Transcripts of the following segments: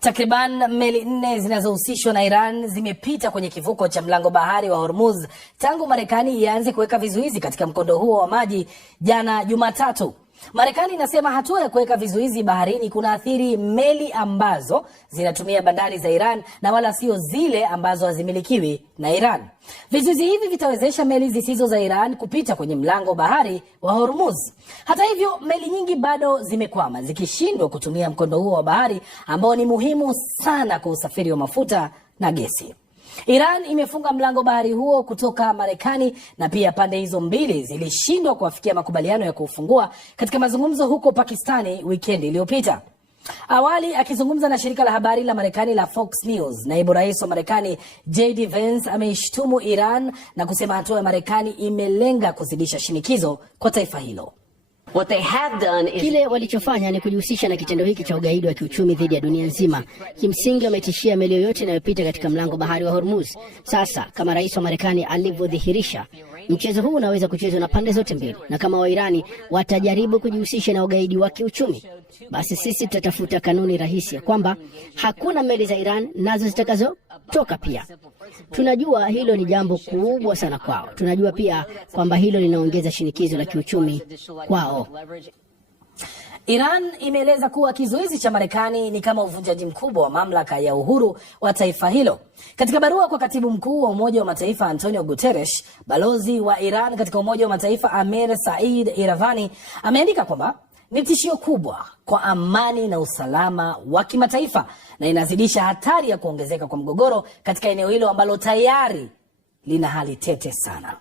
Takriban meli 4 zinazohusishwa na Iran zimepita kwenye kivuko cha mlango bahari wa Hormuz tangu Marekani ianze kuweka vizuizi katika mkondo huo wa maji jana Jumatatu. Marekani inasema hatua ya kuweka vizuizi baharini kunaathiri meli ambazo zinatumia bandari za Iran na wala sio zile ambazo hazimilikiwi na Iran. Vizuizi hivi vitawezesha meli zisizo za Iran kupita kwenye mlango bahari wa Hormuz. Hata hivyo, meli nyingi bado zimekwama zikishindwa kutumia mkondo huo wa bahari ambao ni muhimu sana kwa usafiri wa mafuta na gesi. Iran imefunga mlango bahari huo kutoka Marekani na pia pande hizo mbili zilishindwa kuafikia makubaliano ya kuufungua katika mazungumzo huko Pakistani wikendi iliyopita. Awali akizungumza na shirika la habari la Marekani la Fox News, naibu rais wa Marekani JD Vance ameishtumu Iran na kusema hatua ya Marekani imelenga kuzidisha shinikizo kwa taifa hilo. Kile walichofanya ni kujihusisha na kitendo hiki cha ugaidi wa kiuchumi dhidi ya dunia nzima. Kimsingi wametishia meli yoyote inayopita katika mlango bahari wa Hormuz. Sasa kama rais wa Marekani alivyodhihirisha, mchezo huu unaweza kuchezwa na pande zote mbili, na kama Wairani watajaribu kujihusisha na ugaidi wa kiuchumi, basi sisi tutatafuta kanuni rahisi ya kwamba hakuna meli za Iran nazo zitakazotoka pia. Tunajua hilo ni jambo kubwa sana kwao. Tunajua pia kwamba hilo linaongeza shinikizo la kiuchumi kwao. Iran imeeleza kuwa kizuizi cha Marekani ni kama uvunjaji mkubwa wa mamlaka ya uhuru wa taifa hilo. Katika barua kwa katibu mkuu wa Umoja wa Mataifa Antonio Guterres, balozi wa Iran katika Umoja wa Mataifa Amir Said Iravani ameandika kwamba ni tishio kubwa kwa amani na usalama wa kimataifa na inazidisha hatari ya kuongezeka kwa mgogoro katika eneo hilo ambalo tayari lina hali tete sana.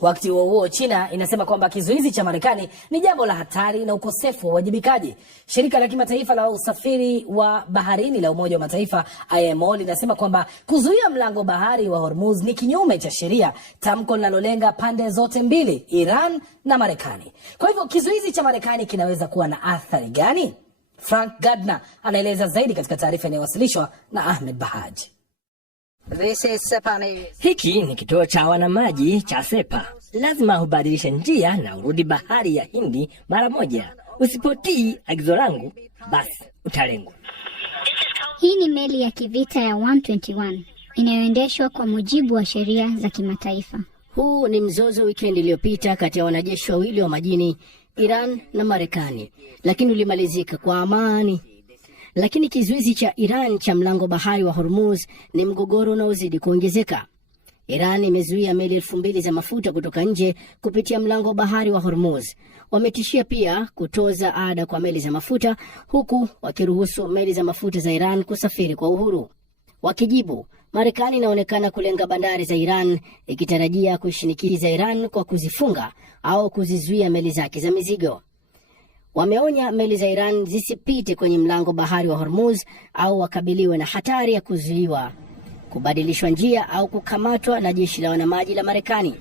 Wakati huo huo, China inasema kwamba kizuizi cha Marekani ni jambo la hatari na ukosefu wa uwajibikaji. Shirika la kimataifa la usafiri wa baharini la Umoja wa Mataifa IMO linasema kwamba kuzuia mlango bahari wa Hormuz ni kinyume cha sheria, tamko linalolenga pande zote mbili, Iran na Marekani. Kwa hivyo kizuizi cha Marekani kinaweza kuwa na athari gani? Frank Gardner anaeleza zaidi katika taarifa inayowasilishwa na Ahmed Bahaj. Hiki ni kituo cha wanamaji cha Sepa. Lazima ubadilishe njia na urudi bahari ya Hindi mara moja. Usipotii agizo langu, basi utalengwa. Hii ni meli ya kivita ya 121 inayoendeshwa kwa mujibu wa sheria za kimataifa. Huu ni mzozo wikendi iliyopita kati ya wanajeshi wawili wa majini, Iran na Marekani, lakini ulimalizika kwa amani. Lakini kizuizi cha Iran cha mlango bahari wa Hormuz ni mgogoro unaozidi kuongezeka. Iran imezuia meli 2000 za mafuta kutoka nje kupitia mlango bahari wa Hormuz. Wametishia pia kutoza ada kwa meli za mafuta, huku wakiruhusu meli za mafuta za Iran kusafiri kwa uhuru. Wakijibu, Marekani inaonekana kulenga bandari za Iran, ikitarajia kushinikiza Iran kwa kuzifunga au kuzizuia meli zake za mizigo. Wameonya meli za Iran zisipite kwenye mlango bahari wa Hormuz au wakabiliwe na hatari ya kuzuiwa, kubadilishwa njia au kukamatwa na jeshi la wanamaji la Marekani.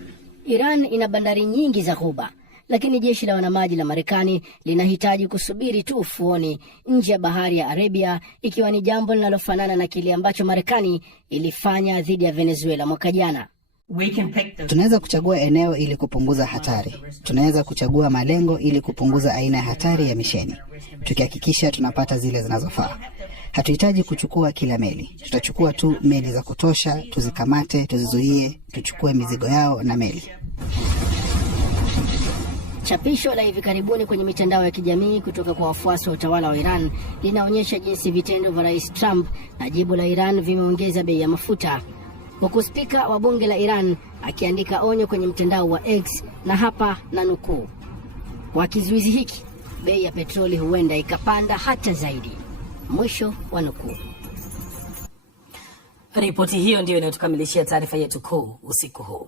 Iran ina bandari nyingi za Ghuba, lakini jeshi la wanamaji la Marekani linahitaji kusubiri tu ufuoni nje ya bahari ya Arabia, ikiwa ni jambo linalofanana na kile ambacho Marekani ilifanya dhidi ya Venezuela mwaka jana. Tunaweza kuchagua eneo ili kupunguza hatari. Tunaweza kuchagua malengo ili kupunguza aina ya hatari ya misheni, tukihakikisha tunapata zile zinazofaa. Hatuhitaji kuchukua kila meli. Tutachukua tu meli za kutosha, tuzikamate, tuzizuie, tuchukue mizigo yao na meli. Chapisho la hivi karibuni kwenye mitandao ya kijamii kutoka kwa wafuasi wa utawala wa Iran linaonyesha jinsi vitendo vya Rais Trump na jibu la Iran vimeongeza bei ya mafuta. Huku spika wa bunge la Iran akiandika onyo kwenye mtandao wa X, na hapa na nukuu: kwa kizuizi hiki bei ya petroli huenda ikapanda hata zaidi, mwisho wa nukuu. Ripoti hiyo ndio inayotukamilishia taarifa yetu kuu usiku huu.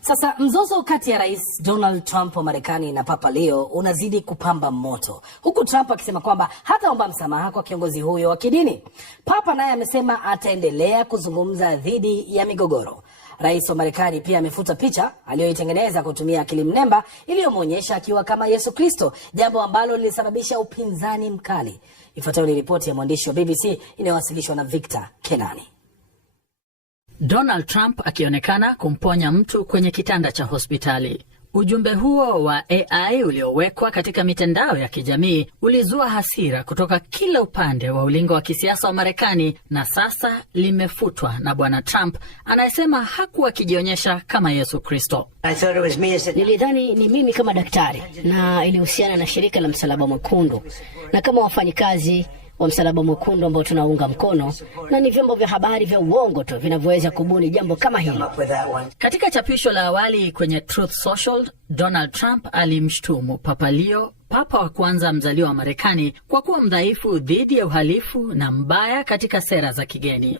Sasa mzozo kati ya Rais Donald Trump wa Marekani na Papa Leo unazidi kupamba moto, huku Trump akisema kwamba hataomba msamaha kwa kiongozi huyo wa kidini. Papa naye amesema ataendelea kuzungumza dhidi ya migogoro. Rais wa Marekani pia amefuta picha aliyoitengeneza kutumia akili mnemba iliyomwonyesha akiwa kama Yesu Kristo, jambo ambalo lilisababisha upinzani mkali. Ifuatayo ni ripoti ya mwandishi wa BBC inayowasilishwa na Victor Kenani. Donald Trump akionekana kumponya mtu kwenye kitanda cha hospitali. Ujumbe huo wa AI uliowekwa katika mitandao ya kijamii ulizua hasira kutoka kila upande wa ulingo wa kisiasa wa Marekani, na sasa limefutwa na Bwana Trump anayesema hakuwa akijionyesha kama Yesu Kristo. Nilidhani ni mimi kama daktari, na ilihusiana na shirika la Msalaba Mwekundu na kama wafanyikazi wa Msalaba Mwekundu ambao tunaunga mkono, na ni vyombo vya habari vya uongo tu vinavyoweza kubuni jambo kama hilo. Katika chapisho la awali kwenye Truth Social, Donald Trump alimshtumu Papa Leo, papa wa kwanza mzaliwa wa Marekani, kwa kuwa mdhaifu dhidi ya uhalifu na mbaya katika sera za kigeni.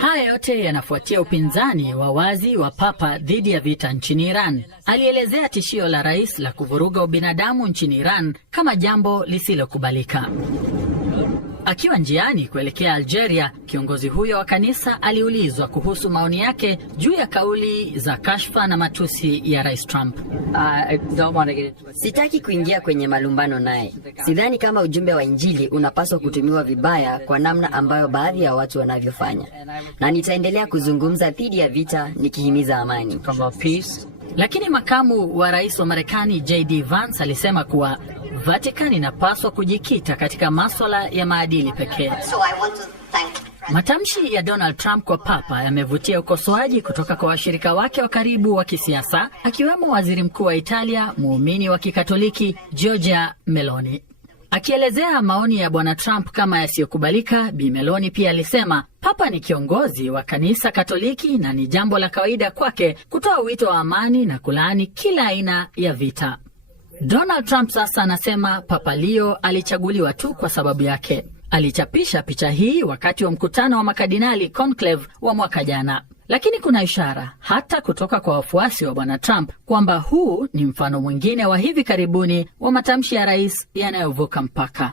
Haya yote yanafuatia upinzani wa wazi wa papa dhidi ya vita nchini Iran. Alielezea tishio la rais la kuvuruga ubinadamu nchini Iran kama jambo lisilokubalika. Akiwa njiani kuelekea Algeria, kiongozi huyo wa kanisa aliulizwa kuhusu maoni yake juu ya kauli za kashfa na matusi ya Rais Trump. Sitaki kuingia kwenye malumbano naye. Sidhani kama ujumbe wa Injili unapaswa kutumiwa vibaya kwa namna ambayo baadhi ya watu wanavyofanya. Na nitaendelea kuzungumza dhidi ya vita nikihimiza amani. Lakini makamu wa rais wa Marekani J.D. Vance alisema kuwa Vatican inapaswa kujikita katika masuala ya maadili pekee. Matamshi ya Donald Trump kwa papa yamevutia ukosoaji kutoka kwa washirika wake wa karibu wa kisiasa, akiwemo waziri mkuu wa Italia, muumini wa Kikatoliki, Giorgia Meloni. Akielezea maoni ya Bwana Trump kama yasiyokubalika, Bi Meloni pia alisema papa ni kiongozi wa kanisa Katoliki na ni jambo la kawaida kwake kutoa wito wa amani na kulaani kila aina ya vita. Donald Trump sasa anasema Papa Leo alichaguliwa tu kwa sababu yake. Alichapisha picha hii wakati wa mkutano wa makardinali conclave wa mwaka jana. Lakini kuna ishara hata kutoka kwa wafuasi wa Bwana Trump kwamba huu ni mfano mwingine wa hivi karibuni wa matamshi ya rais yanayovuka mpaka.